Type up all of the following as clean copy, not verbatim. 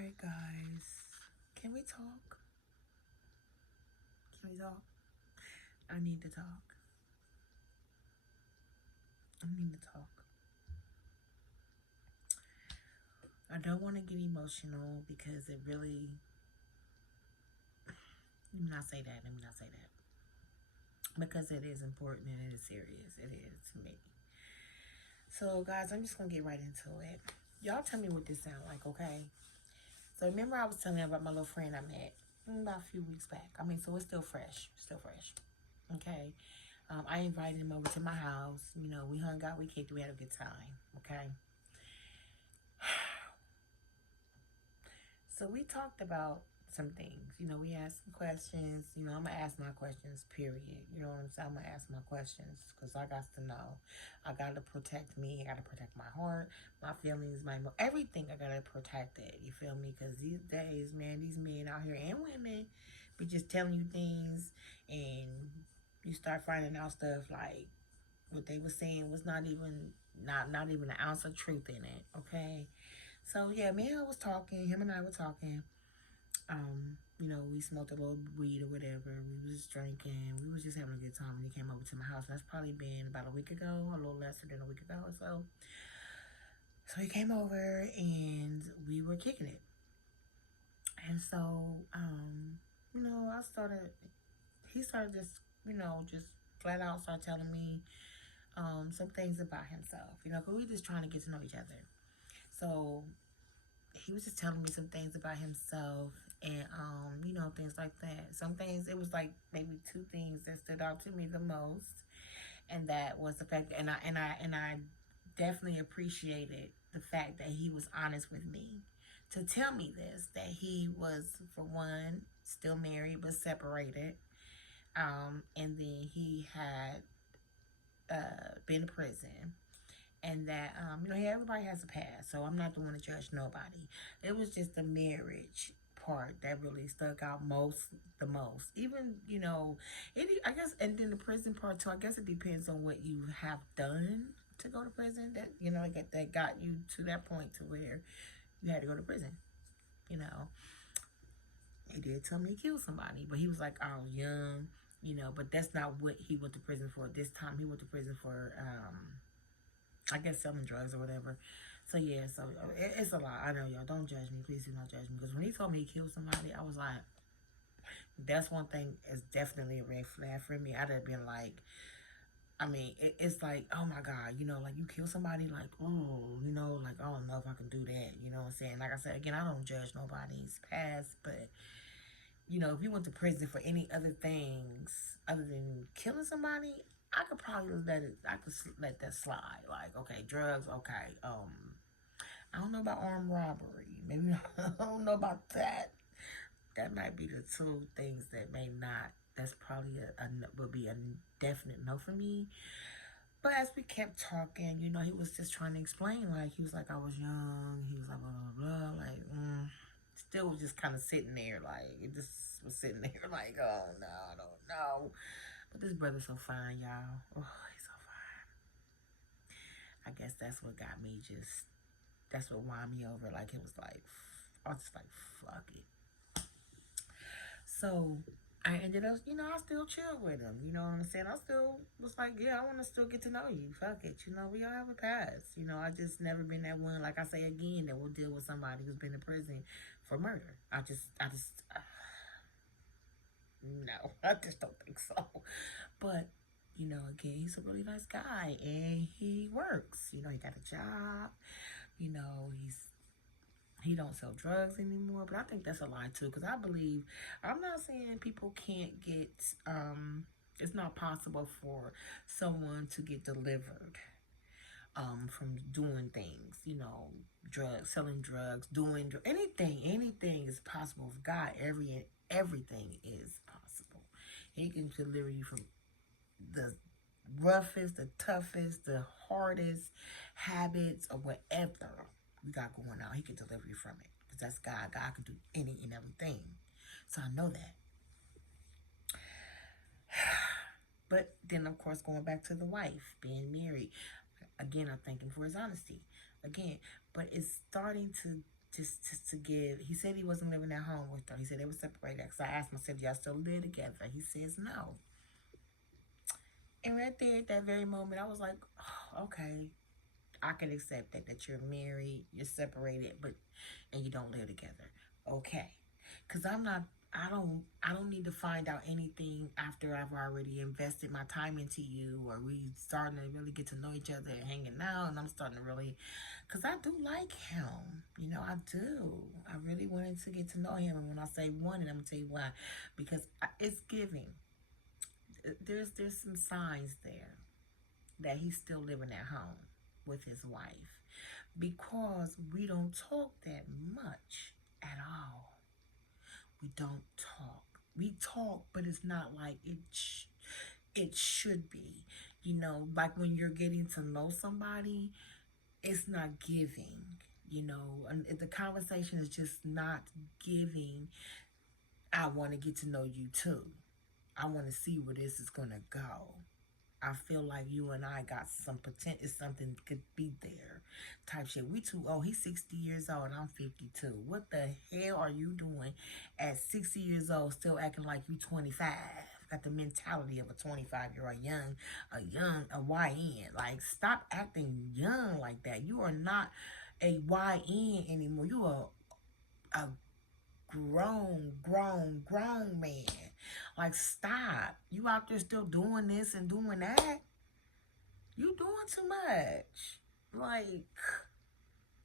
Alright, guys. Can we talk? Can we talk? I need to talk. I need to talk. I don't want to get emotional because it really. Let me not say that. Let me not say that. Because it is important and it is serious. It is to me. So, guys, I'm just going to get right into it. Y'all tell me what this sounds like, okay? So, remember I was telling you about my little friend I met about a few weeks back. I mean, so it's still fresh. Still fresh. Okay? I invited him over to my house. You know, we hung out, we kicked, we had a good time. Okay? So we talked about some things. You know, we asked some questions. You know, I'm going to ask my questions, period. You know what I'm saying? I'm going to ask my questions because I got to know. I got to protect me. I got to protect my heart, my feelings, everything. I got to protect it. You feel me? Because these days, man, these men out here and women be just telling you things and you start finding out stuff like what they were saying was not even an ounce of truth in it. Okay. So yeah, me and I was talking. Him and I were talking. You know, we smoked a little weed or whatever. We was drinking. We was just having a good time. And he came over to my house. And that's probably been about a week ago, a little less than a week ago or so. So he came over and we were kicking it. And so, you know, he started just, you know, just flat out started telling me some things about himself. You know, because we just trying to get to know each other. So he was just telling me some things about himself and you know, things like that. Some things, it was like maybe two things that stood out to me the most, and that was the fact that, and I definitely appreciated the fact that he was honest with me to tell me this, that he was, for one, still married but separated, and then he had been to prison, and that you know, everybody has a past, so I'm not the one to judge nobody. It was just the marriage part that really stuck out the most. Even, you know, I guess, and then the prison part too. I guess it depends on what you have done to go to prison. That, you know, that got you to that point to where you had to go to prison. You know, he did tell me he killed somebody, but he was like, "I was young." You know, but that's not what he went to prison for. This time he went to prison for I guess selling drugs or whatever. So yeah, so it's a lot. I know, y'all. Don't judge me. Please do not judge me. Because when he told me he killed somebody, I was like, that's one thing is definitely a red flag for me. I'd have been like, I mean, it's like, oh my God, you know, like you kill somebody, like, oh, you know, like, I don't know if I can do that. You know what I'm saying? Like I said, again, I don't judge nobody's past, but, you know, if you went to prison for any other things other than killing somebody, I could probably let that slide. Like, okay, drugs, okay. I don't know about armed robbery. Maybe I don't know about that. That might be the two things that may not. That's probably would be a definite no for me. But as we kept talking, you know, he was just trying to explain. Like, he was like, I was young. He was like, blah blah blah. Like, still was just kind of sitting there. Like, it just was sitting there. Like, oh no, I don't know. But this brother's so fine, y'all. Oh, he's so fine. I guess that's what got me just. That's what won me over. Like, it was like, I was just like, fuck it. So I ended up, you know, I still chill with him. You know what I'm saying? I still was like, yeah, I want to still get to know you. Fuck it. You know, we all have a past. You know, I just never been that one, like I say again, that will deal with somebody who's been in prison for murder. No, I just don't think so. But, you know, again, he's a really nice guy and he works. You know, he got a job. You know, he don't sell drugs anymore, but I think that's a lie too, because I believe, I'm not saying people can't get, it's not possible for someone to get delivered from doing things, you know, drugs, selling drugs, doing anything is possible. With God, everything is possible. He can deliver you from the roughest, the toughest, the hardest habits or whatever we got going on. He can deliver you from it because that's God. God can do any and everything. So I know that. But then, of course, going back to the wife, being married, again, I thank him for his honesty. Again, but it's starting to just to give. He said he wasn't living at home with her. He said they were separated. Because I asked him, I said, y'all still live together? He says no. And right there at that very moment, I was like, oh, okay, I can accept that you're married, you're separated, but and you don't live together. Okay. Cause I don't need to find out anything after I've already invested my time into you, or we starting to really get to know each other and hanging out, and I'm starting to really, cause I do like him, I do. I really wanted to get to know him, and when I say wanted, I'm gonna tell you why, because it's giving. There's some signs there that he's still living at home with his wife, because we don't talk that much at all. We don't talk. We talk, but it's not like it should be. Like when you're getting to know somebody, it's not giving. And the conversation is just not giving. I want to get to know you too. I want to see where this is gonna go. I feel like you and I got some potential. Something could be there, type shit. We too old. He's 60 years old. And I'm 52. What the hell are you doing at 60 years old, still acting like you 25? Got the mentality of a 25-year-old, a YN. Like, stop acting young like that. You are not a YN anymore. You are a grown man. Like, stop. You out there still doing this and doing that? You doing too much. Like,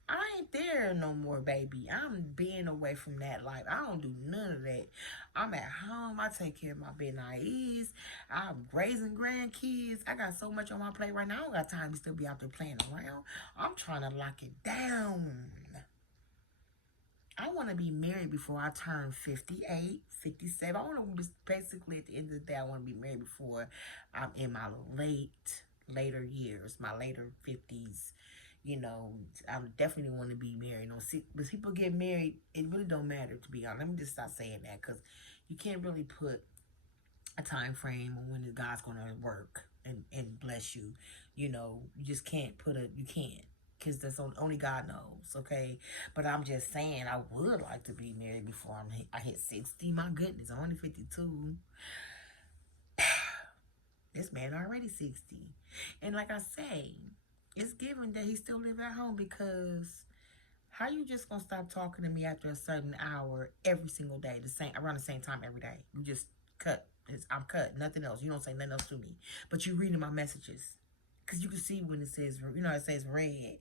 I ain't there no more, baby. I'm being away from that life. I don't do none of that. I'm at home. I take care of my midnighties. I'm raising grandkids. I got so much on my plate right now. I don't got time to still be out there playing around. I'm trying to lock it down. I want to be married before I turn 58, 57. I want to, basically, at the end of the day, I want to be married before I'm in my later years, my later 50s. I definitely want to be married. But people get married, it really don't matter, to be honest. Let me just stop saying that, because you can't really put a time frame on when God's going to work and bless you. You just can't you can't. Because that's only God knows, okay? But I'm just saying, I would like to be married before I hit 60. My goodness, I'm only 52. This man already 60. And like I say, it's given that he still live at home, because how you just gonna stop talking to me after a certain hour every single day, around the same time every day? You just cut. I'm cut. Nothing else. You don't say nothing else to me. But you reading my messages. Because you can see when it says, it says red.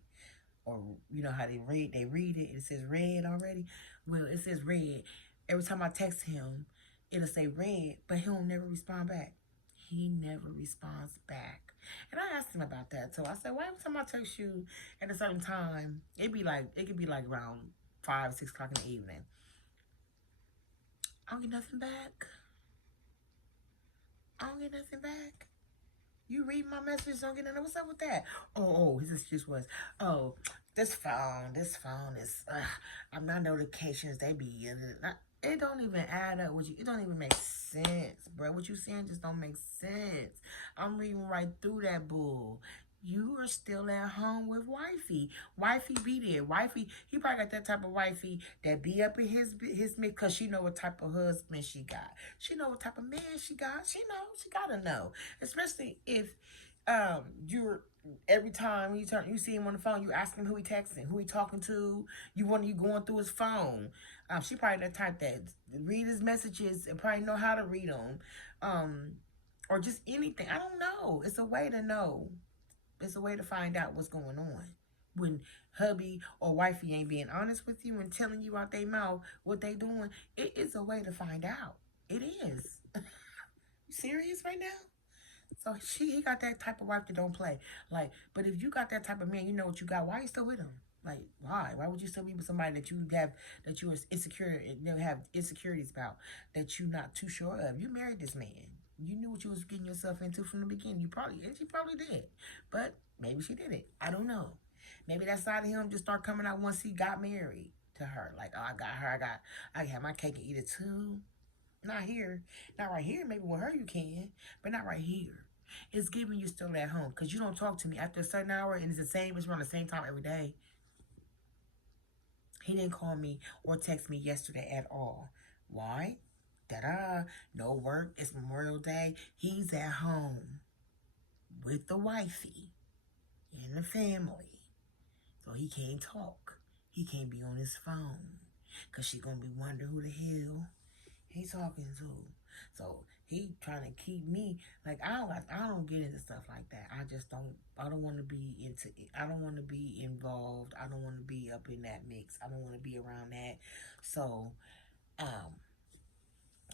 Or how they read it says red already. Well, it says red. Every time I text him, it'll say red, but he'll never respond back. He never responds back. And I asked him about that too. I said, why every time I text you at a certain time, it could be like around 5, 6 o'clock in the evening, I don't get nothing back. I don't get nothing back. You read my message, don't get nothing. What's up with that? Oh, his excuse was, oh, this phone is, my notifications, they be, it don't even add up with you. It don't even make sense, bro. What you saying just don't make sense. I'm reading right through that bull. You are still at home with wifey. Wifey be there. Wifey, he probably got that type of wifey that be up in his because she know what type of husband she got. She know what type of man she got. She gotta know. Especially if you're every time you see him on the phone, you ask him who he texting, who he talking to. You going through his phone. She probably the type that read his messages and probably know how to read them, or just anything. I don't know. It's a way to know. It's a way to find out what's going on. When hubby or wifey ain't being honest with you and telling you out their mouth what they doing, it is a way to find out. It is. You serious right now? So he got that type of wife that don't play. Like, but if you got that type of man, you know what you got. Why are you still with him? Like, why? Why would you still be with somebody that you are insecure and have insecurities about, that you're not too sure of? You married this man. You knew what you was getting yourself into from the beginning. She probably did. But maybe she did it. I don't know. Maybe that side of him just started coming out once he got married to her. Like, oh, I got her. I have my cake and eat it too. Not here. Not right here. Maybe with her you can. But not right here. It's giving you still at home. Because you don't talk to me after a certain hour and it's the same. It's around the same time every day. He didn't call me or text me yesterday at all. Why? Da-da. No work. It's Memorial Day. He's at home with the wifey and the family. So he can't talk. He can't be on his phone. Because she going to be wondering who the hell he talking to. So he trying to keep me like I don't get into stuff like that. I don't want to be into it. I don't want to be involved. I don't want to be up in that mix. I don't want to be around that. So um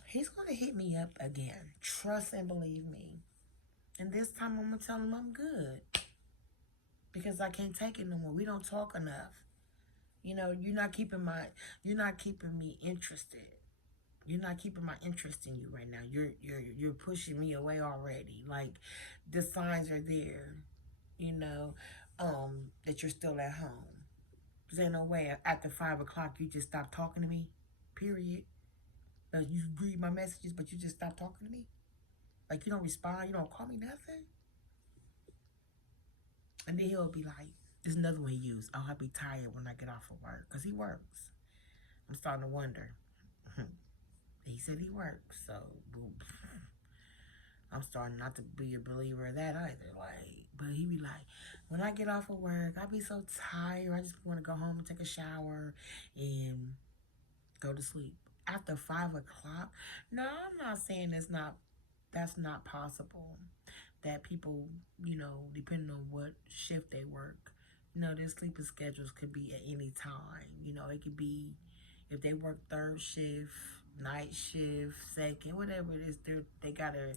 he's gonna hit me up again. Trust and believe me. And this time I'm gonna tell him I'm good. Because I can't take it no more. We don't talk enough. You know, you're not keeping me interested. You're not keeping my interest in you right now. You're pushing me away already. Like the signs are there, you know, that you're still at home. There's no way after 5 o'clock you just stop talking to me. Period. You read my messages, but you just stop talking to me. Like you don't respond, you don't call me nothing. And then he'll be like, there's another one he used. Oh, I'll be tired when I get off of work. Because he works. I'm starting to wonder. He said he works. So, I'm starting not to be a believer of that either. Like, but he be like, when I get off of work, I be so tired. I just want to go home and take a shower and go to sleep. After 5 o'clock? No, I'm not saying that's not possible. That people, you know, depending on what shift they work, you know, their sleeping schedules could be at any time. You know, it could be if they work third shift, night shift, second, whatever it is, they gotta,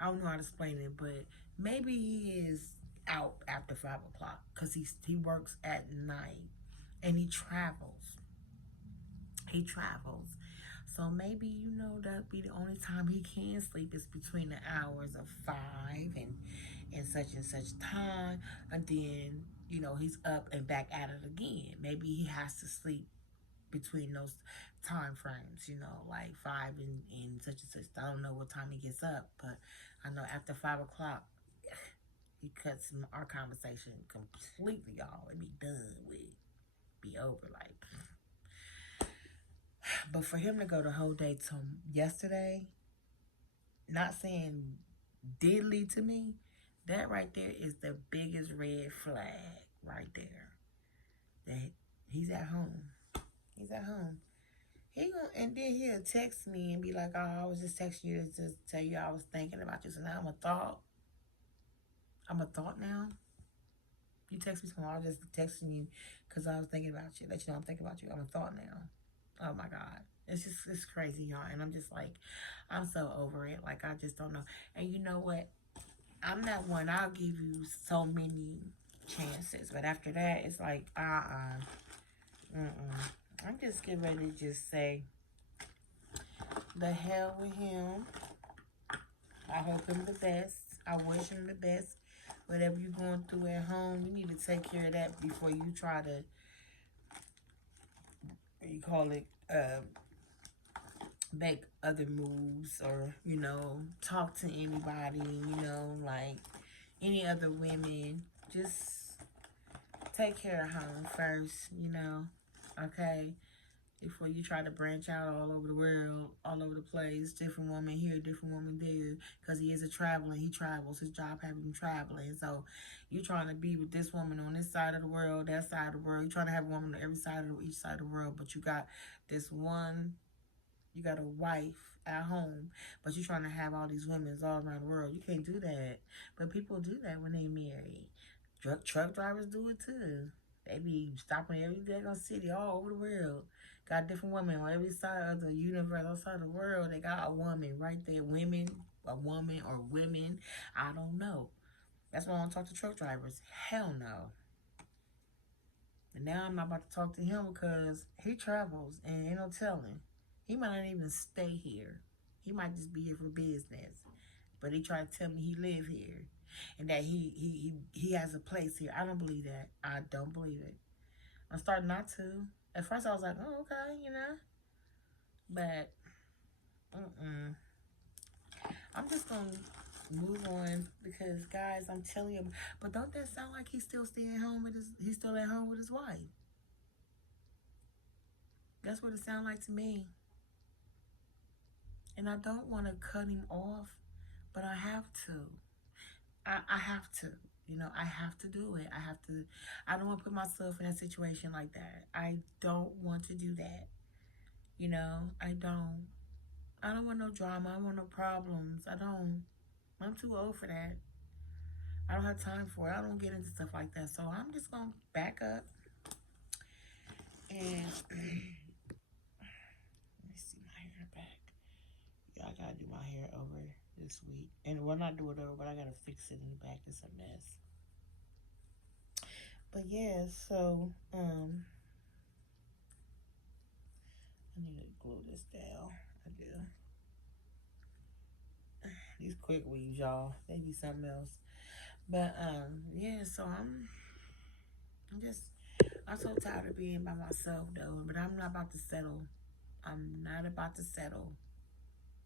I don't know how to explain it, but maybe he is out after 5 o'clock because he works at night and he travels. He travels. So maybe, you know, that'd be the only time he can sleep is between the hours of 5 and such time. And then, you know, he's up and back at it again. Maybe he has to sleep between those time frames, you know, like 5 and such and such. I don't know what time he gets up, but I know after 5 o'clock, he cuts our conversation completely off. It be done with. Be over, like. But for him to go the whole day to yesterday, not saying diddly to me, that right there is the biggest red flag right there. That he's at home. He's at home. And then he'll text me and be like, oh, I was just texting you to tell you I was thinking about you. So now I'm a thought. I'm a thought now. You text me tomorrow, I was just texting you because I was thinking about you. Let you know I'm thinking about you. I'm a thought now. Oh my God. It's crazy, y'all. And I'm just like, I'm so over it. Like, I just don't know. And you know what? I'm not one. I'll give you so many chances. But after that, it's like, I'm just getting ready to just say, the hell with him. I hope him the best. I wish him the best. Whatever you're going through at home, you need to take care of that before you try to, what you call it, make other moves or, you know, talk to anybody, you know, like any other women. Just take care of home first, you know, okay? Before you try to branch out all over the world, all over the place, different woman here, different woman there, because he is a traveler. He travels. His job has him traveling. So you're trying to be with this woman on this side of the world, that side of the world. You're trying to have a woman on every side of each side of the world, but you got this one, you got a wife at home, but you're trying to have all these women all around the world. You can't do that. But people do that when they marry. Truck drivers do it too. They be stopping every daggone city all over the world. Got different women on every side of the universe, outside of the world. They got a woman right there. Women, a woman or women. I don't know. That's why I don't talk to truck drivers. Hell no. And now I'm not about to talk to him because he travels and ain't no telling. He might not even stay here. He might just be here for business. But he tried to tell me he live here. And that he has a place here. I don't believe that. I don't believe it. I'm starting not to. At first I was like, oh, okay, you know. But, I'm just going to move on because, guys, I'm telling you. But don't that sound like he's still staying home with he's still at home with his wife? That's what it sounds like to me. And I don't want to cut him off, but I have to. I have to. You know, I have to do it. I have to. I don't want to put myself in a situation like that. I don't want to do that. You know, I don't. I don't want no drama. I don't want no problems. I don't. I'm too old for that. I don't have time for it. I don't get into stuff like that. So I'm just going to back up and let me see my hair back. Yeah, I got to do my hair over this week. And well, not do it over, but I got to fix it in the back. It's a mess. But yeah, so I need to glue this down. I do. These quick weaves, y'all, they be something else. But yeah, so I'm so tired of being by myself though. But I'm not about to settle. I'm not about to settle.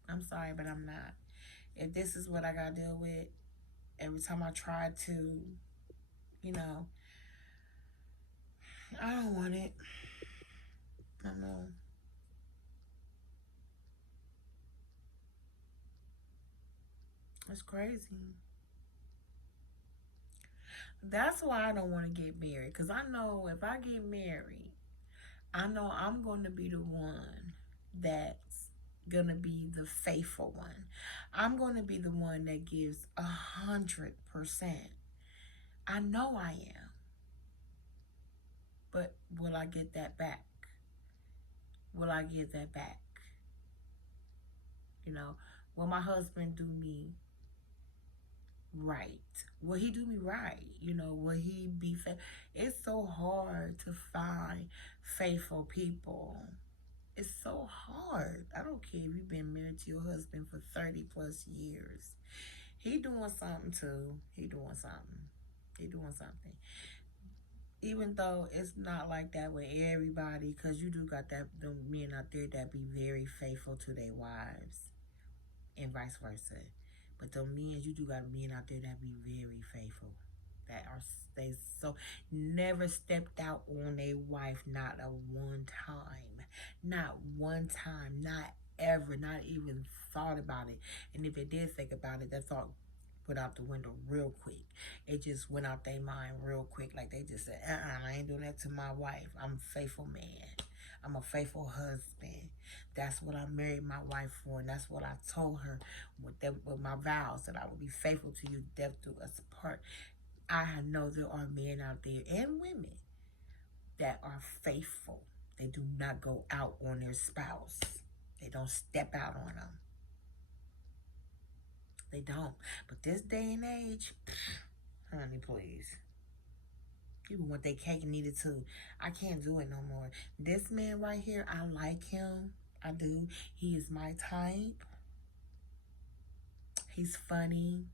I'm sorry, but I'm not. If this is what I gotta deal with every time I try to, you know, I don't want it. I know. It's crazy. That's why I don't want to get married. Because I know if I get married, I know I'm going to be the one that's going to be the faithful one. I'm going to be the one that gives 100%. I know I am. But will I get that back? Will I give that back? You know, will my husband do me right? Will he do me right? You know, will he be faithful? It's so hard to find faithful people. It's so hard. I don't care if you've been married to your husband for 30 plus years. He doing something too. He doing something. He doing something. Even though it's not like that with everybody, because you do got that the men out there that be very faithful to their wives and vice versa. But the men, you do got men out there that be very faithful. That are they so never stepped out on a wife, not a one time. Not one time, not ever, not even thought about it. And if they did think about it, that thought went out the window real quick. It just went out their mind real quick. Like they just said, I ain't doing that to my wife. I'm a faithful man. I'm a faithful husband. That's what I married my wife for, and that's what I told her with my vows, that I would be faithful to you, death do us part. I know there are men out there and women that are faithful. They do not go out on their spouse. They don't step out on them. They don't. But this day and age, honey, please. People want their cake and eat it too. I can't do it no more. This man right here, I like him. I do. He is my type. He's funny.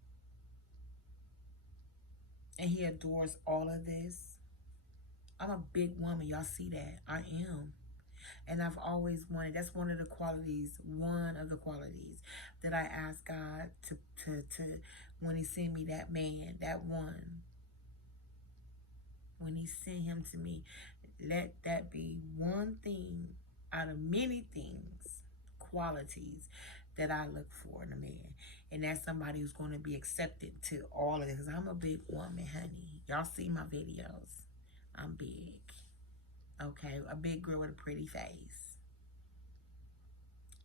And he adores all of this. I'm a big woman. Y'all see that? I am. And I've always wanted, that's one of the qualities that I ask God to when he sent me that man, that one, when he sent him to me, let that be one thing out of many things, qualities that I look for in a man. And that's somebody who's going to be accepted to all of this. Because I'm a big woman, honey. Y'all see my videos. I'm big. Okay, a big girl with a pretty face.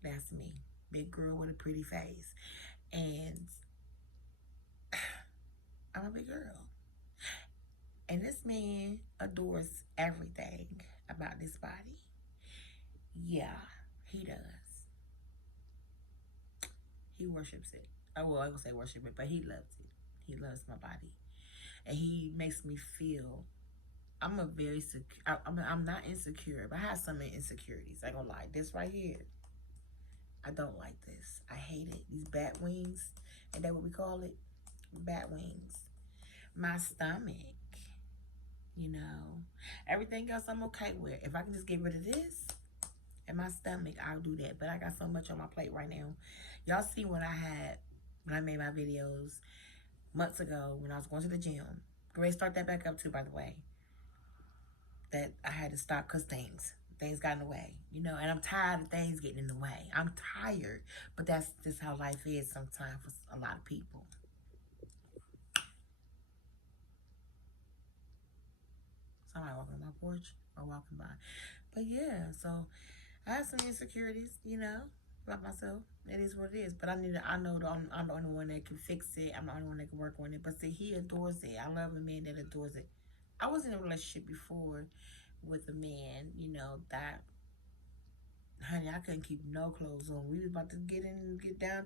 That's me. Big girl with a pretty face. And I'm a big girl. And this man adores everything about this body. Yeah, he does. He worships it. Oh, well, I won't say worship it, but he loves it. He loves my body. And he makes me feel, I'm a very secure, I'm not insecure, but I have some insecurities. I ain't gonna lie. This right here, I don't like this. I hate it. These bat wings, ain't that what we call it? Bat wings. My stomach, you know. Everything else I'm okay with. If I can just get rid of this and my stomach, I'll do that. But I got so much on my plate right now. Y'all see what I had when I made my videos months ago when I was going to the gym. Great, start that back up too, by the way. That I had to stop because things. things got in the way, you know, and I'm tired of things getting in the way. I'm tired, but that's just how life is sometimes for a lot of people. Somebody walking on my porch or walking by. But yeah, so I have some insecurities, you know, about myself. It is what it is. But I know that I'm the only one that can fix it. I'm the only one that can work on it. But see, he adores it. I love a man that adores it. I was in a relationship before with a man, you know, that honey, I couldn't keep no clothes on. We was about to get in, get down.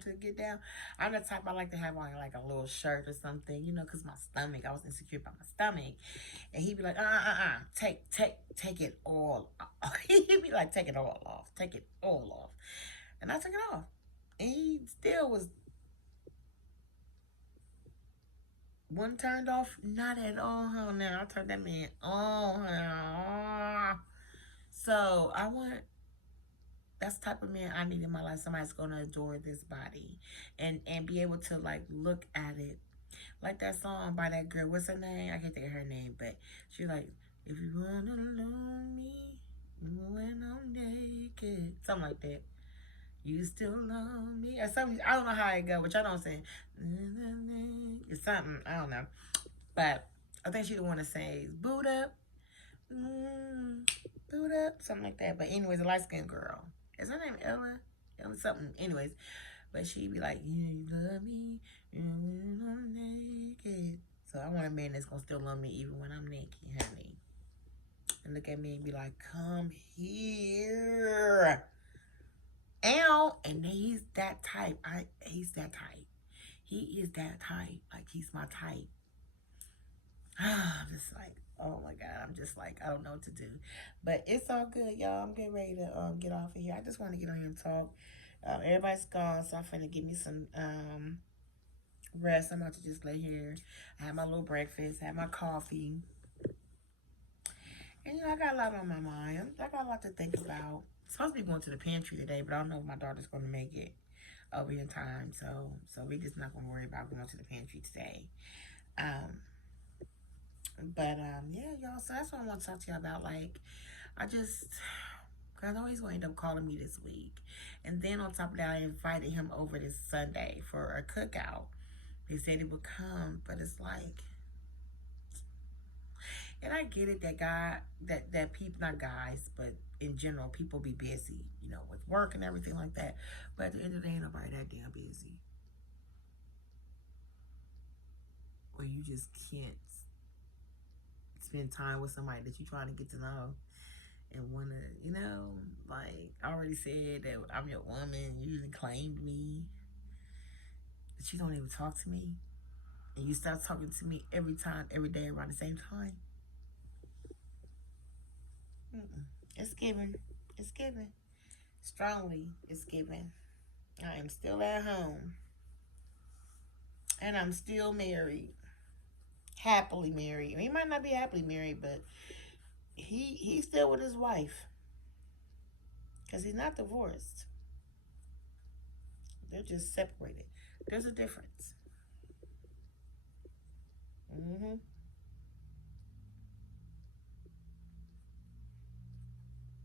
I'm the type I like to have on like a little shirt or something, you know, cause my stomach. I was insecure about my stomach, and he'd be like, take it all off. He'd be like, take it all off, take it all off, and I took it off, and he still was one turned off, not at all. Huh? Now I turned that man on. So I want that's the type of man I need in my life. Somebody's gonna adore this body and be able to like look at it. Like that song by that girl. What's her name? I can't think of her name, but she like, if you wanna love me when I'm naked. Something like that. You still love me. Or something I don't know how it go, which I don't say. It's something, I don't know. But I think she the one that says boot up. Boot up. Something like that. But anyways, a light skinned girl. Is her name Ella? Ella something. Anyways, but she be like, you love me when I'm naked. So I want a man that's gonna still love me even when I'm naked, honey. And look at me and be like, come here. Ow. And he's that type. He's that type. He is that type. Like he's my type. I'm just like, oh my God. I'm just like, I don't know what to do. But it's all good, y'all. I'm getting ready to get off of here. I just want to get on here and talk. Everybody's gone, so I'm finna give me some rest. I'm about to just lay here. I had my little breakfast, had my coffee. And you know, I got a lot on my mind. I got a lot to think about. I'm supposed to be going to the pantry today, but I don't know if my daughter's gonna make it over in time. So we just not gonna worry about going to the pantry today. Um yeah, y'all. So that's what I want to talk to you about. Like, I just I know he's gonna end up calling me this week. And then on top of that, I invited him over this Sunday for a cookout. They said he would come, but it's like, and I get it that that people, not guys, but in general, people be busy, you know, with work and everything like that. But at the end of the day, ain't nobody that damn busy. Or you just can't spend time with somebody that you're trying to get to know and want to, you know, like I already said that I'm your woman. You even claimed me, but you don't even talk to me, and you start talking to me every time, every day around the same time. It's given. It's given. Strongly, it's given. I am still at home, and I'm still married, happily married. He might not be happily married, but he's still with his wife because he's not divorced. They're just separated. There's a difference. Mm-hmm.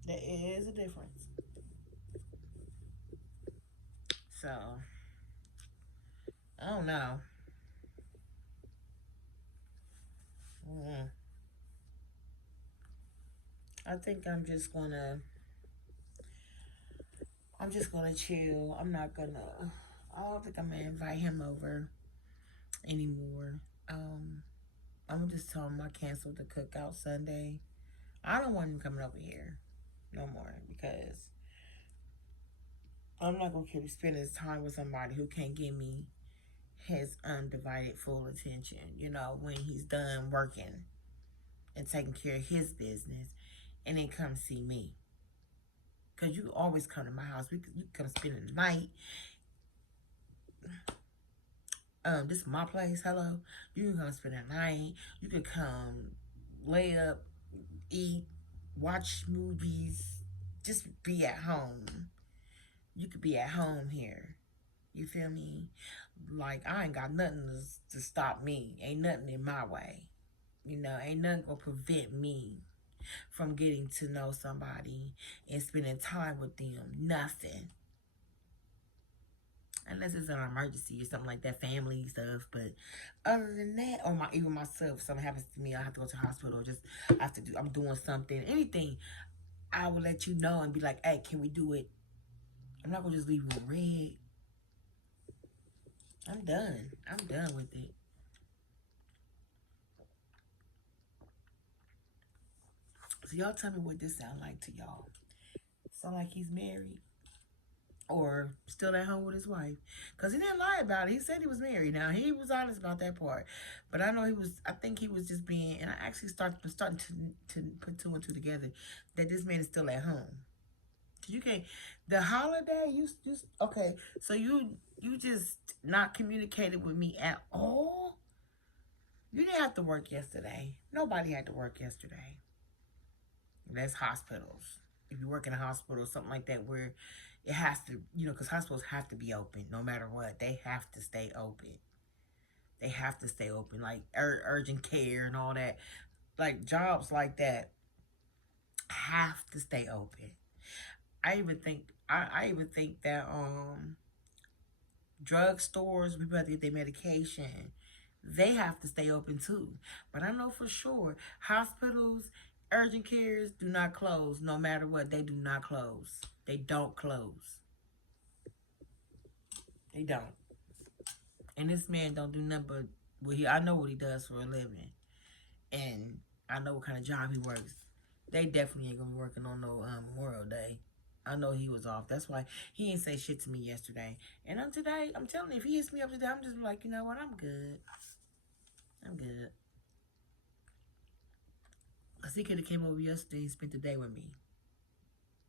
There is a difference. So, I don't know. Mm. I think I'm just gonna chill. I don't think I'm gonna invite him over anymore. I'm gonna just tell him I canceled the cookout Sunday. I don't want him coming over here no more because I'm not gonna keep spending time with somebody who can't give me his undivided full attention, you know, when he's done working and taking care of his business and then come see me. Because you always come to my house. You come spend the night. This is my place. Hello. You can come spend the night. You can come lay up, eat, watch movies, just be at home. You could be at home here. You feel me? Like, I ain't got nothing to stop me. Ain't nothing in my way. You know, ain't nothing gonna prevent me from getting to know somebody and spending time with them. Nothing. Unless it's an emergency or something like that, family stuff. But other than that, or even myself, something happens to me, I have to go to the hospital, or just I'm doing something, anything, I will let you know and be like, hey, can we do it? I'm not gonna just leave you in red. I'm done. I'm done with it. So y'all tell me what this sound like to y'all. Sound like he's married? Or still at home with his wife? Because he didn't lie about it. He said he was married. Now, he was honest about that part. But I know I think he was just being, and I actually starting to put two and two together, that this man is still at home. You can't, the holiday, okay, so you just not communicated with me at all? You didn't have to work yesterday. Nobody had to work yesterday. That's hospitals. If you work in a hospital or something like that where it has to, because hospitals have to be open no matter what. They have to stay open. They have to stay open, like urgent care and all that. Like jobs like that have to stay open. I even think that drugstores, people have to get their medication. They have to stay open too. But I know for sure hospitals, urgent cares do not close no matter what. They do not close. They don't close. They don't. And this man don't do nothing but I know what he does for a living. And I know what kind of job he works. They definitely ain't gonna be working on no Memorial Day. I know he was off. That's why he ain't say shit to me yesterday. And today, I'm telling you, if he hits me up today, I'm just like, you know what, I'm good. I'm good. Because he could have came over yesterday and spent the day with me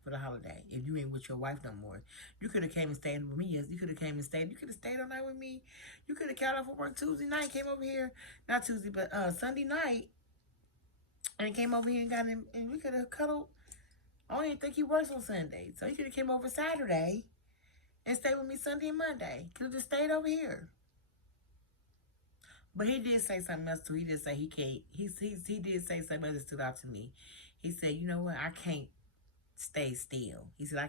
for the holiday. If you ain't with your wife no more, you could have came and stayed with me. Yes, you could have came and stayed. You could have stayed all night with me. You could have called off for work Tuesday night, came over here, not Tuesday, but Sunday night, and came over here and got him, and we could have cuddled. I don't even think he works on Sunday. So he could have came over Saturday and stayed with me Sunday and Monday. Could have just stayed over here. But he did say something else too. He did say he can't. He did say something else that stood out to me. He said, you know what? I can't stay still. He said, I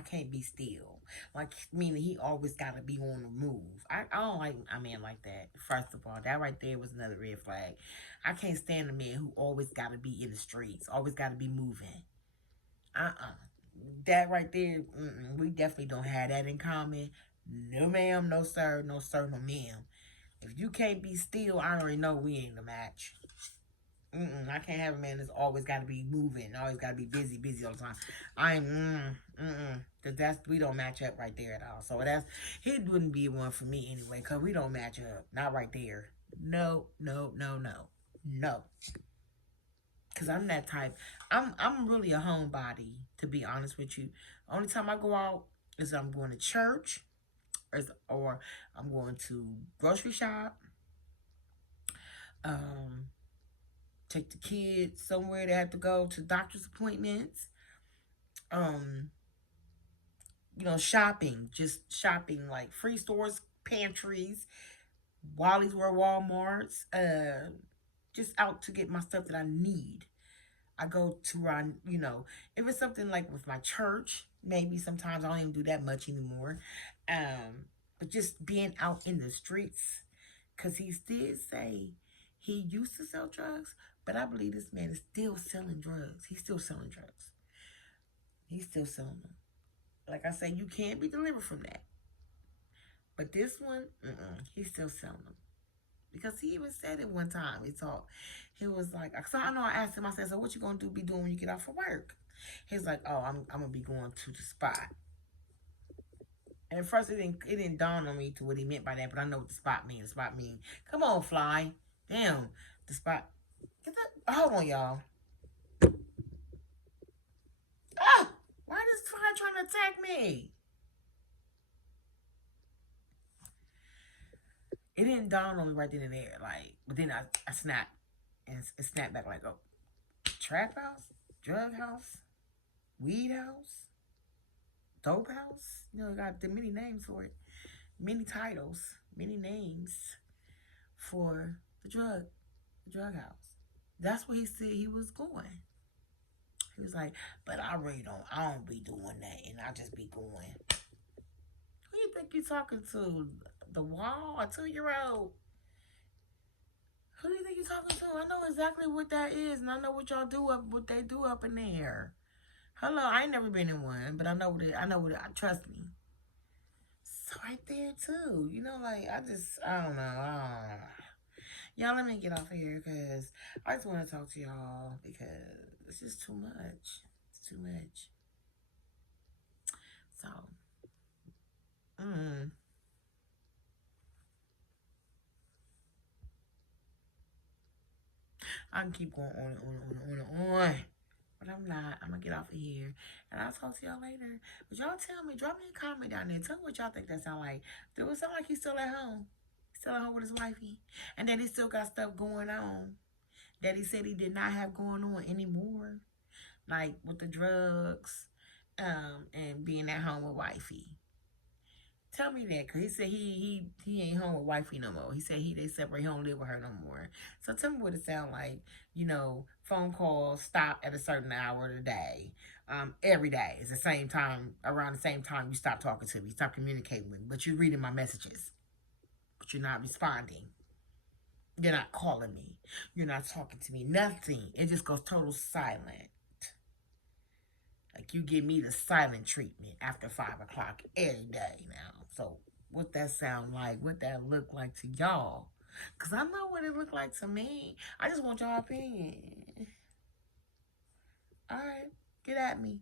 can't be still. Like, meaning he always got to be on the move. I don't like a man like that. First of all, that right there was another red flag. I can't stand a man who always got to be in the streets. Always got to be moving. That right there, we definitely don't have that in common. No ma'am, no sir, no sir, no ma'am. If you can't be still, I already know we ain't a match. I can't have a man that's always got to be moving, always got to be busy all the time. We don't match up right there at all. So he wouldn't be one for me anyway, cause we don't match up. Not right there. No. Cause I'm that type. I'm really a homebody, to be honest with you. Only time I go out is I'm going to church, or I'm going to grocery shop. Take the kids somewhere. They have to go to doctor's appointments. Shopping. Just shopping, like free stores, pantries, Wally's World, Walmart's. Just out to get my stuff that I need. I go to run, if it's something like with my church, maybe sometimes I don't even do that much anymore. But just being out in the streets, because he did say he used to sell drugs, but I believe this man is still selling drugs. He's still selling drugs. He's still selling them. Like I say, you can't be delivered from that. But this one, he's still selling them. Because he even said it one time. He was like, so I know I asked him, I said, so what you gonna be doing when you get off of work? He's like, oh, I'm gonna be going to the spot. And at first it didn't dawn on me to what he meant by that, but I know what the spot means. The spot means, come on, fly. Damn, the spot. Hold on, y'all. Ah, why is this fly trying to attack me? It didn't dawn on me right then and there, but then I snapped, and it snapped back like, oh, trap house, drug house, weed house, dope house. Got the many names for it, many titles, many names for the drug house. That's where he said he was going. He was like, but I don't be doing that, and I just be going. Who you think you talking to? The wall? A 2-year-old? Who do you think you talking to? I know exactly what that is, and I know what y'all do what they do up in there. Hello, I ain't never been in one, but I know what it. I know what it. Trust me. So right there too, like I don't know. Y'all, let me get off of here because I just want to talk to y'all because it's just too much. It's too much. So, I can keep going on and on and on and on. But I'm not. I'm going to get off of here. And I'll talk to y'all later. But y'all tell me, drop me a comment down there. Tell me what y'all think that sound like. Do it sound like he's still at home? He's still at home with his wifey? And that he still got stuff going on that he said he did not have going on anymore? Like with the drugs and being at home with wifey. Tell me that, cause he said he ain't home with wifey no more. He said they separate. He don't live with her no more. So tell me what it sound like. Phone calls stop at a certain hour of the day. Every day is the same time. Around the same time, you stop talking to me, you stop communicating with me, but you're reading my messages, but you're not responding. You're not calling me. You're not talking to me. Nothing. It just goes total silent. Like you give me the silent treatment after 5 o'clock every day now. So what that sound like? What that look like to y'all? Because I know what it look like to me. I just want y'all opinion. All right. Get at me.